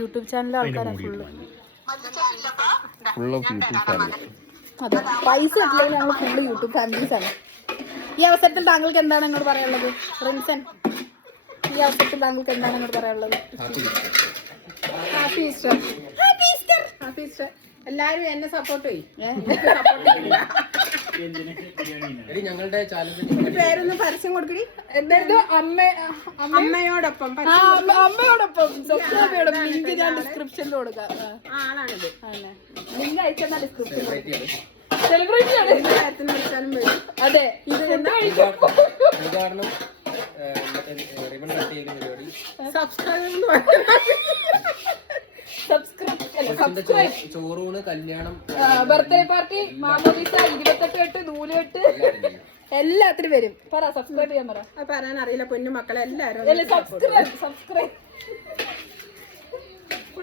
YouTube channel ആൾക്കാരാണ് full. അതെ, പൈസ കിട്ടില്ലെങ്കിൽ ഞങ്ങൾ ഫുള്ള് യൂട്യൂബ് ഫാമിലീസ് ആണ്. ഈ അവസരത്തിൽ താങ്കൾക്ക് എന്താണ് എന്നോട് പറയാനുള്ളത് റിൻസൻ? ഈ അവസരത്തിൽ താങ്കൾക്ക് എന്താണ് എന്നോട് പറയാനുള്ളത്? Happy Easter. Happy Easter. Happy Easter. എല്ലാരും എന്നെ സപ്പോർട്ട് ചെയ്യും. ഞങ്ങളുടെ ചാനലിന്റെ പേരൊന്ന് പരസ്യം കൊടുക്കടി. എന്തായിരുന്നു? അമ്മയോടൊപ്പം. അമ്മയോടൊപ്പം ലിങ്ക് ഞാൻ ഡിസ്ക്രിപ്ഷനിൽ കൊടുക്കാം. ആണാണിത്. ലിങ്ക് അയച്ചാൽ ഡിസ്ക്രിപ്ഷനിൽ. സെലിബ്രേറ്റ് ആണ്. അതെ, ഇത് ഉദ്ഘാടനം റിബൺ കട്ട് ചെയ്യുന്ന പരിപാടി. സബ്സ്ക്രൈബ് ചോറൂണ്, കല്യാണം, ബർത്ത്ഡേ പാർട്ടി, മാമോദിസ, 28 നൂലുകെട്ട് എല്ലാത്തിനും വരും. പറ, സബ്സ്ക്രൈബ് ചെയ്യാൻ പറ. പറയാൻ അറിയില്ല പൊന്നു മക്കളെ എല്ലാരും. സബ്സ്ക്രൈബ്